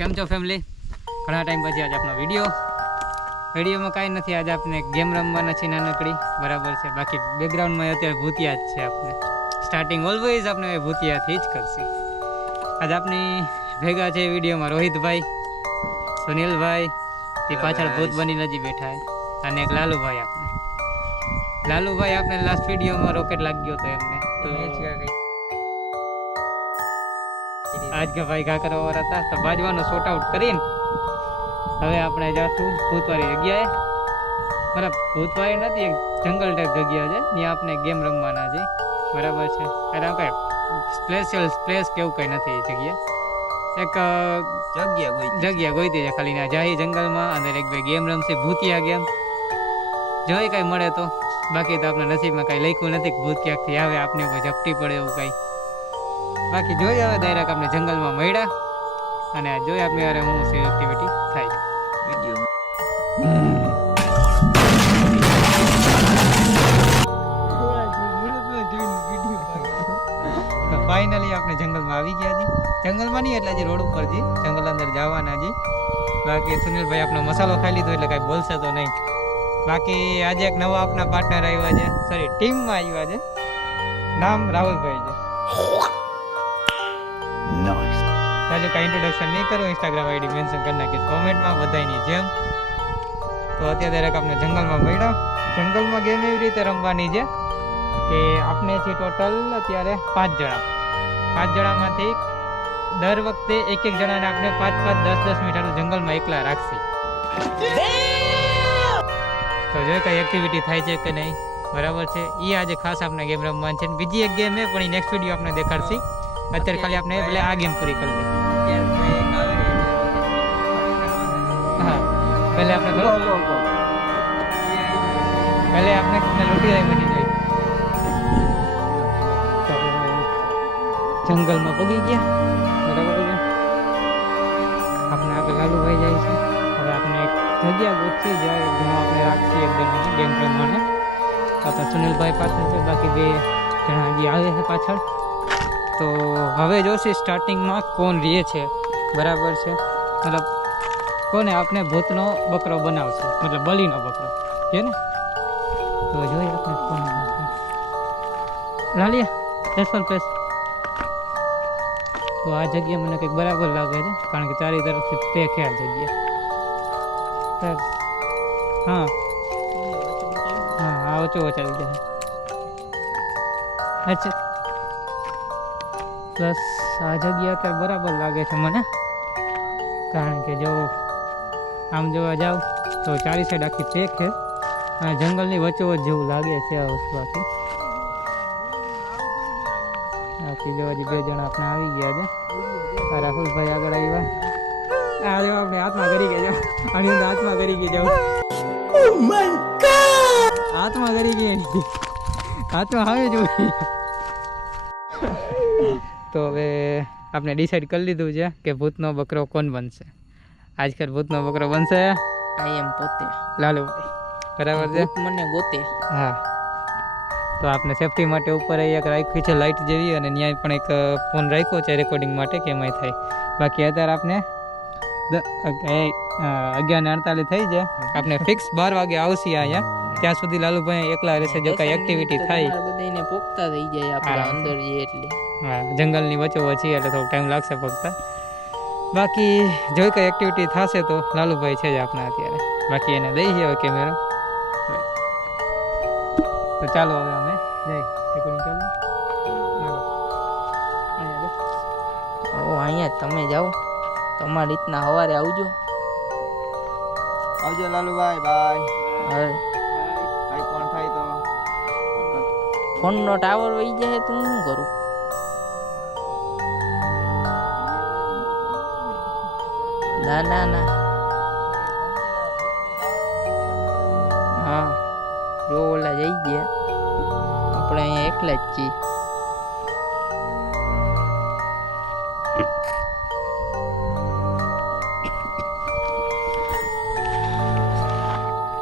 કેમ છો ફેમિલી? ઘણા ટાઈમ પછી આજે આપનો વિડીયોમાં કાંઈ નથી. આજે આપણે ગેમ રમવાના છે નાનકડી, બરાબર છે. બાકી બેકગ્રાઉન્ડમાં અત્યારે ભૂતિયા જ છે. આપણે સ્ટાર્ટિંગ ઓલવેઝ આપણે ભૂતિયાથી જ કરશે. આજે આપણી ભેગા છે વિડીયોમાં રોહિતભાઈ, સુનિલભાઈ, તે પાછળ ભૂત બનીને જ બેઠા છે, અને એક લાલુભાઈ. આપણે લાસ્ટ વિડીયોમાં રોકેટ લાગ્યો હતો એમને, તો આજ કે ભાઈ ઘા કરવા વાળા હતા, તો બાજવાનો શોર્ટ આઉટ કરીને હવે આપણે જાશું ભૂતવાળી જગ્યાએ. બરાબર, ભૂતવાળી નથી, એક જંગલ ટાઈપ જગ્યા છે, ત્યાં આપણે ગેમ રમવાના છે, બરાબર છે. એટલે કાંઈ સ્પેશિયલ પ્લેસ કે એવું કંઈ નથી. એ જગ્યા એક જગ્યા ગોઈતી છે ખાલી, ના જાહી જંગલમાં અંદર એક બે ગેમ રમશે, ભૂતિયા ગેમ. જોઈ કાંઈ મળે તો, બાકી તો આપણે નસીબમાં કાંઈ લખ્યું નથી કે ભૂત ક્યાંકથી આવે આપણે કોઈ ઝપટી પડે એવું કાંઈ. બાકી જોઈએ હવે ડાયરેક્ટ આપણે જંગલમાં મળ્યા, અને આ જોઈએ આપણે યાર હું છે એક્ટિવિટી થાય ફાઇનલી આપણે જંગલમાં આવી ગયા છીએ. જંગલમાં નહીં એટલે હજી રોડ ઉપર જી જંગલ અંદર જવાના જી. બાકી સુનિલભાઈ આપણો મસાલો ખાઈ લીધો એટલે કાંઈ બોલશે તો નહીં. બાકી આજે એક નવા આપણા પાર્ટનર આવ્યા છે, સોરી ટીમમાં આવ્યા છે. નામ રાહુલભાઈ છે. આજે કાંઈ ઇન્ટ્રોડક્શન નહીં કરું, ઇન્સ્ટાગ્રામ આઈડી મેન્શન કરી નાખીશ કોમેન્ટમાં બધાની જેમ. તો અત્યારે દરેક આપણે જંગલમાં મળ્યા. જંગલમાં ગેમ એવી રીતે રમવાની છે કે આપણે છે ટોટલ અત્યારે 5 જણા. 5 જણામાંથી દર વખતે એક જણાને આપણે 5-5, 10-10 મિનિટ જંગલમાં એકલા રાખશી. તો જો કઈ એક્ટિવિટી થાય છે કે નહીં, બરાબર છે. એ આજે ખાસ આપણે ગેમ રમવાની છે. બીજી એક ગેમ છે પણ એ નેક્સ્ટ વિડીયો આપણે દેખાડશી. અત્યારે ખાલી આપણે એટલે આ ગેમ પૂરી કરી લઈએ. હા, પહેલે આપણે લૂંટી રહી બની જાય. જંગલમાં પગી ગયા, બરાબર છે. આપણે આગળ લાલુભાઈ જાય છે. હવે આપણે એક જગ્યા ગોતવી જાય જેમાં આપણે રાખીએ એકદમ ગેમ રમવાને. આપણે સુનિલભાઈ પાછળ છે, બાકી 2 જણા હજી આવે છે પાછળ. તો હવે જોશે સ્ટાર્ટિંગમાં કોણ રહે છે, બરાબર છે. મતલબ કોને આપણે ભૂતનો બકરો બનાવશે, મતલબ બલીનો બકરો છે ને. તો જોઈએ આપણે કોણ લાલિયા પેસલ પેસ. તો આ જગ્યા મને કંઈક બરાબર લાગે છે, કારણ કે ચારે તરફથી પેક છે આ જગ્યા. હા હા, આ ઓછો ચાલી જાય. અચ્છા, પ્લસ આ જગ્યા અત્યારે બરાબર લાગે છે મને, કારણ કે જો આમ જોવા જાવ તો ચારી સાઈડ આખી પેક છે, અને જંગલની વચ્ચોવચ જેવું લાગે છે આ વસ્તુ આખી. જો હજી 2 જણા આપણે આવી ગયા છે. રાહુલભાઈ આગળ આવ્યા. આ જો આપણે હાથમાં કરી ગયા, આની અંદર હાથમાં કરી ગયા જાવ. હાથમાં કરી ગયા, હાથમાં આવે જોઈએ. તો હવે આપણે ડિસાઈડ કરી લીધું છે કે ભૂતનો બકરો કોણ બનશે. આજકાલ ભૂતનો બકરો બનશે આઈ એમ પોતે, લાલુભાઈ, બરાબર છે. મને ગોતે. હા, તો આપણે સેફટી માટે ઉપર એક રાખી છે લાઇટ જેવી, અને ત્યાં પણ એક ફોન રાખ્યો છે રેકોર્ડિંગ માટે કે એમાંય થાય. બાકી અત્યારે આપણે 11:48 થઈ જાય. આપણે ફિક્સ 12 વાગે આવશે અહીંયા. ત્યાં સુધી લાલુભાઈ એકલા રહેશે. જો કાંઈ એક્ટિવિટી થાય બધાને પોગતા થઈ જાય આપણે અંદર જઈએ એટલે. હા, જંગલની વચ્ચોવચ્ચ એટલે થોડો ટાઈમ લાગશે પોગતા. બાકી જો કંઈ એક્ટિવિટી થશે તો લાલુભાઈ છે જ આપણે અત્યારે. બાકી એને દઈ છે હવે કેમેરો. તો ચાલો હવે અમે જઈ રેકોર્ડિંગ ચાલુ. અહીંયા તમે જાઓ, તમારી રીતના સવારે આવજો. આવજો લાલુભાઈ, બાય. હા, કાંઈ કોણ થાય તો ફોનનો ટાવર વહી જાય તો હું શું કરું? ના ના ના, હા, જો ઓલા જઈ ગયા, આપણે અહીંયા એકલા જ છીએ.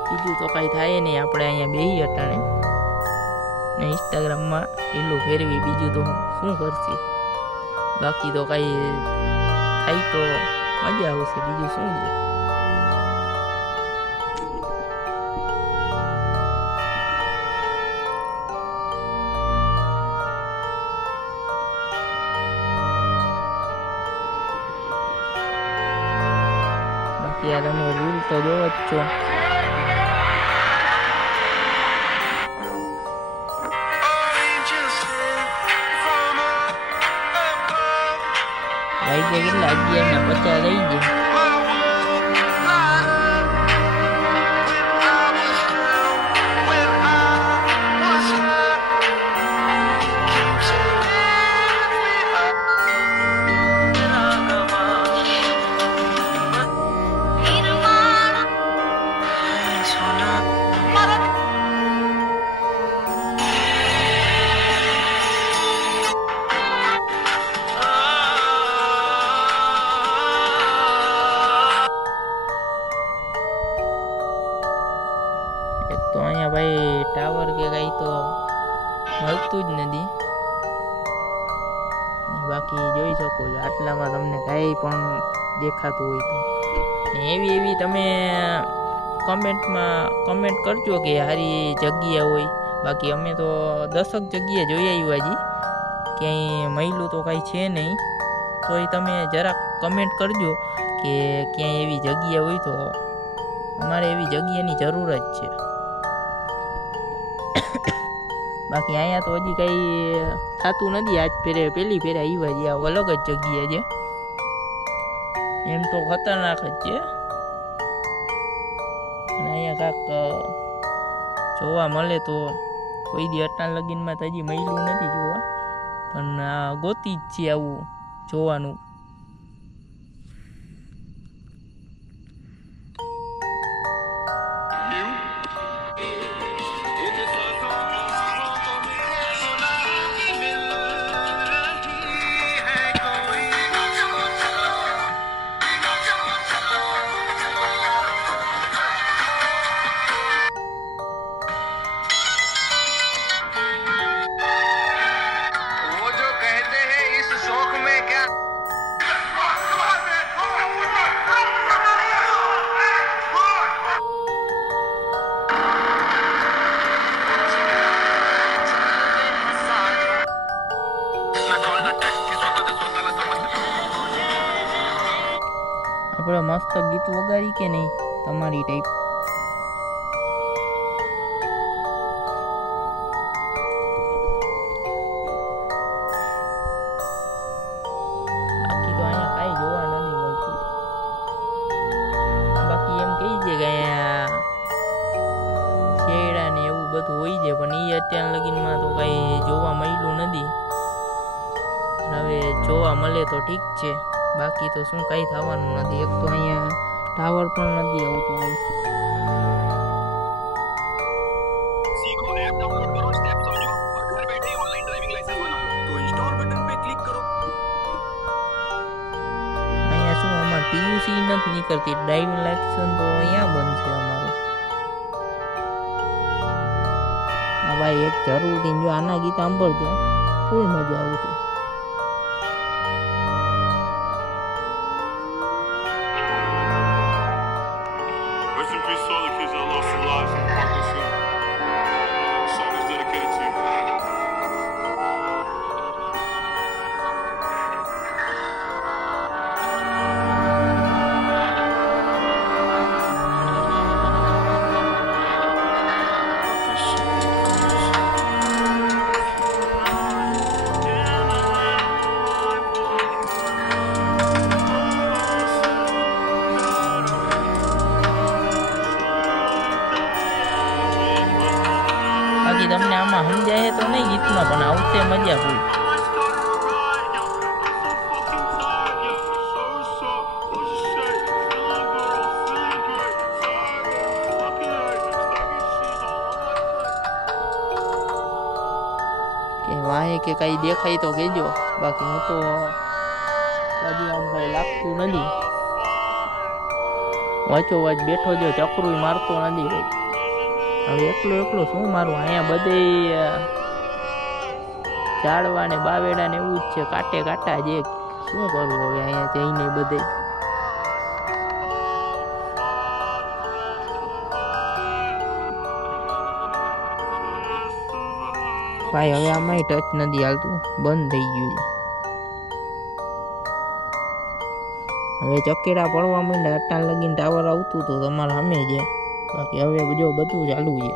બીજું તો કાંઈ થાય નહીં. આપણે અહીંયા બેહી અટાણે ને ઇન્સ્ટાગ્રામમાં એટલું ફેરવી, બીજું તો શું કરશે. બાકી તો કાંઈ થાય તો મજા આવશે, બીજું શું છે. બાકી આ તમે રૂલ તો જોવો જ છો. વાગ્યા કેટલા 11:50 થઈ ગયા. એક તો અહીંયા ભાઈ ટાવર કે કઈ તો મળતું જ નથી. બાકી જોઈ શકો છો આટલામાં તમને કાંઈ પણ દેખાતું હોય તો. ને એવી તમે કમેન્ટ કરજો કે સારી જગ્યા હોય. બાકી અમે તો 10 જગ્યાએ જોઈ આવ્યા છીએ, ક્યાંય મળ્યું તો કાંઈ છે નહીં. તો એ તમે જરાક કમેન્ટ કરજો કે ક્યાંય એવી જગ્યા હોય તો. અમારે એવી જગ્યાની જરૂર જ છે. બાકી અહીંયા તો હજી કંઈ થતું નથી. આજ પહેલી ફેરે આવ્યા છે. આ અલગ જ જગ્યા છે, એમ તો ખતરનાક જ છે. અને અહીંયા કાંક જોવા મળે તો કોઈ દી અટાણ લગીનમાં તો હજી મળ્યું નથી જોવા, પણ ગોતી જ છે આવું જોવાનું. આપણે મસ્ત ગીત વગાડી કે નહીં તમારી ટાઈપ. બાકી તો અહીંયા કાંઈ જોવા નથી મળતું. બાકી એમ કહી છે કે અહીંયા શેરડા ને એવું બધું હોય છે, પણ એ અત્યાર લગીનમાં તો કાંઈ જોવા મળ્યું નથી. હવે જોવા મળે તો ઠીક છે, બાકી તો શું કાંઈ થવાનું નથી. એક તો અહીંયા ટાવર પણ નથી આવતો ભાઈ. सीखो ऐप डाउनलोड करो, स्टेप समझो और घर बैठे ऑनलाइन ड्राइविंग लाइसेंस बना लो. तो इंस्टॉल बटन पे क्लिक करो. અહીંયા શું અમારે પીયુસી નથી નીકળતી, ડ્રાઇવિંગ લાઇસન્સ તો અહીંયા બનશે અમારું. હા ભાઈ એક જરૂરથી જો આના ગીત સાંભળજો, ફૂલ મજા આવશે. Rest in peace to all the kids that lost their lives in the Parkland shooting. This song is dedicated to you. બાકી તમને આમાં સમજાય તો નહીં ગીતમાં, પણ આવશે મજા ફૂલ. કે વાહે કે કઈ દેખાય તો કહેજો. બાકી હું તો હજી આમ કઈ લાગતું નથી. વચોવચ બેઠો જો ચકરું મારતો નથી ભાઈ. હવે એકલો શું મારું? અહીંયા બધે ઝાડવા ને બાવેડા ને એવું જ છે, કાંટા જે શું કરવું હવે અહીંયા જઈને બધે. ભાઈ હવે આમાંય ટચ નથી હાલતું, બંધ થઈ ગયું છે. હવે ચકેડા પડવા માંડ્યા, અટાણ લગીને ટાવર આવતું હતું તમારા સામે છે, બાકી હવે જો બધું ચાલુ છે.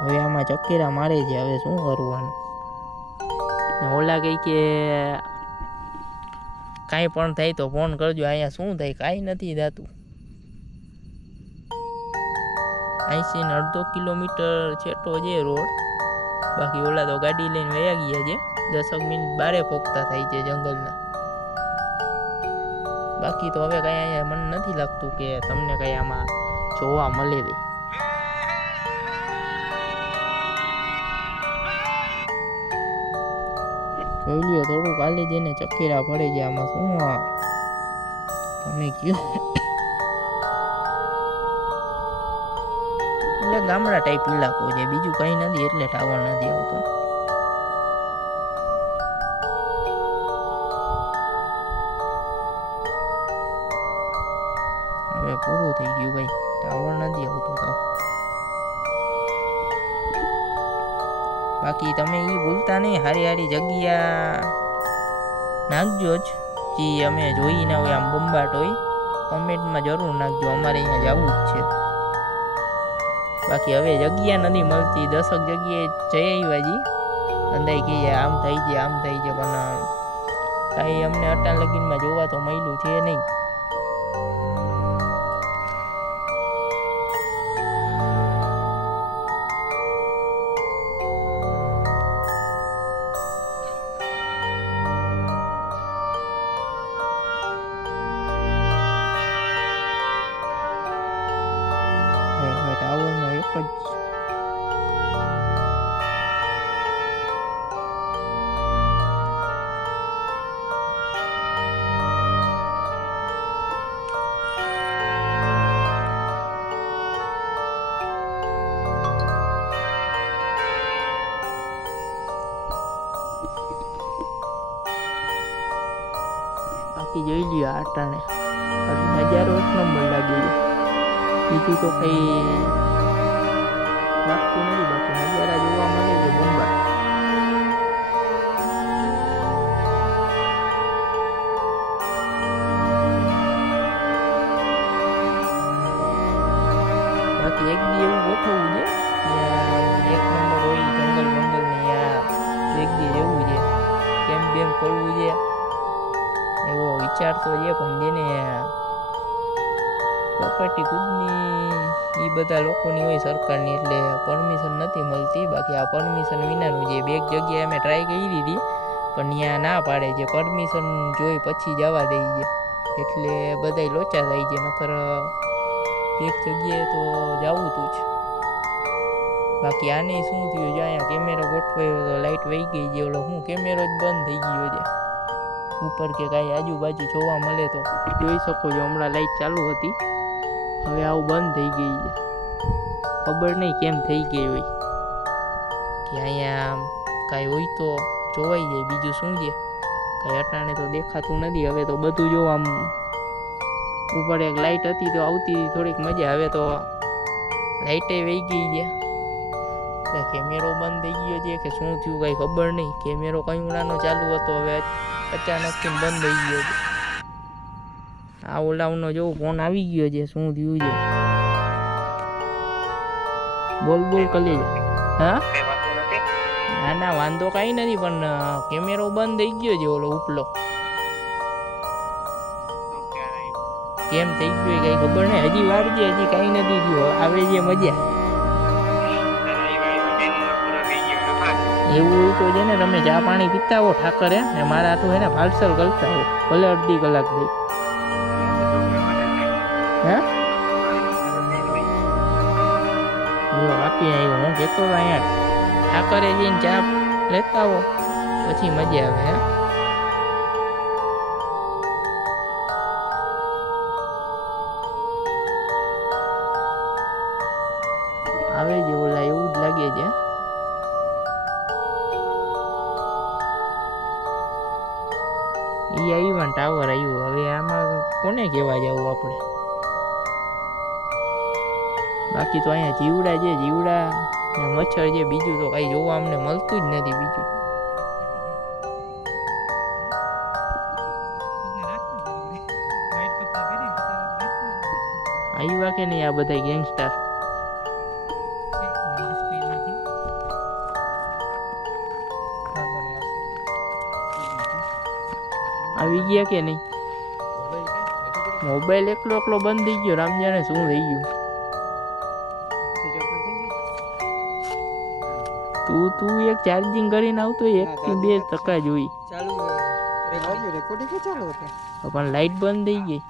હવે આમાં ચકેડા મારે છે, હવે શું કરવાનું. ઓલા કહી કે કાંઈ પણ થાય તો ફોન કરજો. અહીંયા શું થાય, કાંઈ નથી થતું. 80 ને 1/2 કિલોમીટર છેટો છે રોડ, બાકી ઓલા તો ગાડી લઈને વયા ગયા છે. 10 મિનિટ બારે પોગતા થાય છે જંગલના. બાકી તો હવે કાંઈ અહીંયા મને નથી લાગતું કે તમને કાંઈ આમાં જોવા મળે છે. જોઈ લ્યો થોડુંક હાલે છે ને ચકેરા પડે છે આમાં. શું આ તમે કયો, એટલે ગામડા ટાઈપ ઇલાકો છે, બીજું કંઈ નથી, એટલે ટાવર નથી આવતો. હવે પૂરું થઈ ગયું ભાઈ, ટાવર નથી આવતો તો. બાકી તમે એ ભૂલતા નહીં, હારી હારી જગ્યા નાખજો જ, જે અમે જોઈ ના હોય આમ બંબાટ હોય, કોમેન્ટમાં જરૂર નાખજો. અમારે અહીંયા જવું જ છે. બાકી હવે જગ્યા નથી મળતી, 10 જગ્યાએ જઈ આવ્યા જી, અંદાઈ કહીએ આમ થઈ છે આમ થઈ છે, પણ કાંઈ અમને અટાણ લગીનમાં જોવા તો મળ્યું છે નહીં. ટાવરનો એક જ બાકી જોઈ લ્યો આટાણે નજારો એક નંબર લાગે છે. બીજું તો કંઈ લાગતું નથી, બાકી નજારા જોવા મળે છે બંબાટ. બાકી એક દી એવું ગોઠવવું છે, એક નંબર હોય જંગલ બંગલ ને એક દી રહેવું છે, કેમ બેમ ખોલવું છે એવો વિચાર તો છે, પણ જેને પ્રોપર્ટી ખુદની એ બધા લોકોની હોય સરકારની, એટલે પરમિશન નથી મળતી. બાકી આ પરમિશન વિનાનું છે. બે જગ્યાએ અમે ટ્રાય કરી દીધી, પણ ત્યાં ના પાડે છે, પરમિશન જોઈ પછી જવા દઈ છે, એટલે બધાય લોચા થાય છે. નકર એક જગ્યાએ તો જવું તું જ. બાકી આને શું થયું છે, અહીંયા કેમેરો ગોઠવાયો તો લાઇટ વહી ગઈ છે, ઓલો હું કેમેરો જ બંધ થઈ ગયો છે ઉપર, કે કાંઈ આજુબાજુ જોવા મળે તો જોઈ શકો છો. હમણાં લાઇટ ચાલુ હતી, હવે આવું બંધ થઈ ગઈ છે. ખબર નહીં કેમ થઈ ગઈ હોય, કે અહીંયા કાંઈ હોય તો જોવાઈ જાય. બીજું શું છે, કાંઈ અટાણે તો દેખાતું નથી. હવે તો બધું જો આમ ઉપર એક લાઇટ હતી તો આવતી થોડીક મજા, હવે તો લાઇટે વહી ગઈ છે. એટલે કેમેરો બંધ થઈ ગયો છે કે શું થયું કાંઈ ખબર નહીં. કેમેરો કઈ ઉડાનો ચાલુ હતો, હવે અચાનકથી બંધ થઈ ગયો છે. આ ઓલાવનો જો ફોન આવી ગયો છે, શું થયું છે બોલ બોલ કરી લે. હા ના ના વાંધો કાંઈ નથી, પણ કેમેરો બંધ થઈ ગયો છે ઓલો ઉપલો. કેમ થઈ ગયું કઈ ખબર નહીં, હજી વાર છે, હજી કાંઈ નથી થયું. આવે છે મજા. એવું હોય તો છે ને તમે ચા પાણી પીતા હો ઠાકર ને મારા હાથું એને પાર્સલ કરતા હો, ભલે અડધી કલાક થઈ. હા આપી આવ્યો, હું કહેતો અહીંયા ઠાકરે જઈને ચા લેતા હો પછી મજા આવે. હે આવે છે ઓલા, એવું જ લાગે છે. એ આવ્યું ટાવર આવ્યું, હવે આમાં કોને કહેવા જવું આપણે. બાકી તો અહીંયા જીવડા છે, જીવડા ને મચ્છર છે, બીજું તો કાંઈ જોવા અમને મળતું જ નથી. બીજું આવ્યા કે નહીં આ બધા ગેંગસ્ટર? આવી ગયા કે નહીં? મોબાઈલ એકલો એકલો બંધ થઈ ગયો, રામ જાણે શું થઈ ગયું. તું એક ચાર્જિંગ કરીને આવતો 1 થી 2 ટકા જોઈ, ચાલુ રેકોર્ડિંગ ચાલુ હતું પણ લાઈટ બંધ થઈ ગઈ.